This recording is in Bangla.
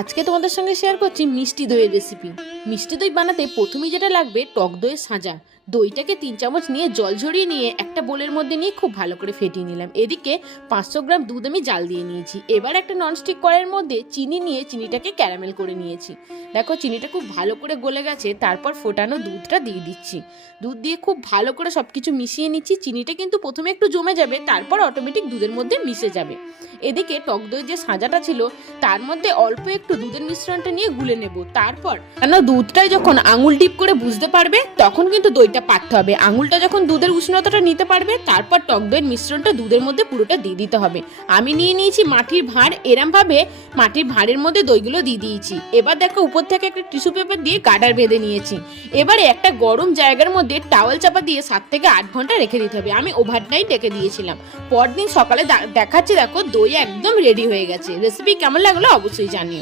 আজকে তোমাদের সঙ্গে শেয়ার করছি মিষ্টি দইয়ের রেসিপি। মিষ্টি দই বানাতে প্রথমেই যেটা লাগবে টক দইয়ের সাজা। দইটাকে 3 চামচ নিয়ে জল ঝরিয়ে নিয়ে একটা বোলের মধ্যে নিয়ে খুব ভালো করে ফেটিয়ে নিলাম। এদিকে 500 গ্রাম দুধ আমি জাল দিয়ে নিয়েছি। এবার একটা ননস্টিক কড়াইয়ের মধ্যে চিনি নিয়ে চিনিটাকে ক্যারামেল করে নিয়েছি। দেখো চিনিটা খুব ভালো করে গলে গেছে। তারপর ফোটানো দুধটা দিয়ে দিচ্ছি। দুধ দিয়ে খুব ভালো করে সব কিছু মিশিয়ে নিচ্ছি। চিনিটা কিন্তু প্রথমে একটু জমে যাবে, তারপর অটোমেটিক দুধের মধ্যে মিশে যাবে। এদিকে টক দইয়ের যে সাজাটা ছিল তার মধ্যে অল্প একটু দুধের মিশ্রণটা নিয়ে গুলে নেব। তারপর দুধটাই যখন আঙুল টিপ করে বুঝতে পারবে তখন কিন্তু দইটা পাততে হবে। আঙুলটা যখন দুধের উষ্ণতাটা নিতে পারবে তারপর টক দইয়ের মিশ্রণটা দুধের মধ্যে পুরোটা দিয়ে দিতে হবে। আমি নিয়ে নিয়েছি মাটির ভাঁড়। এরম ভাবে মাটির ভাঁড়ের মধ্যে দইগুলো দিয়ে দিয়েছি। এবার দেখো উপর থেকে একটা টিস্যু পেপার দিয়ে গার্ডার বেঁধে নিয়েছি। এবারে একটা গরম জায়গার মধ্যে টাওয়েল চাপা দিয়ে 7 থেকে 8 ঘন্টা রেখে দিতে হবে। আমি ওভারনাইট রেখে দিয়েছিলাম। পরদিন সকালে দেখাচ্ছি, দেখো দই একদম রেডি হয়ে গেছে। রেসিপি কেমন লাগলো অবশ্যই জানিও।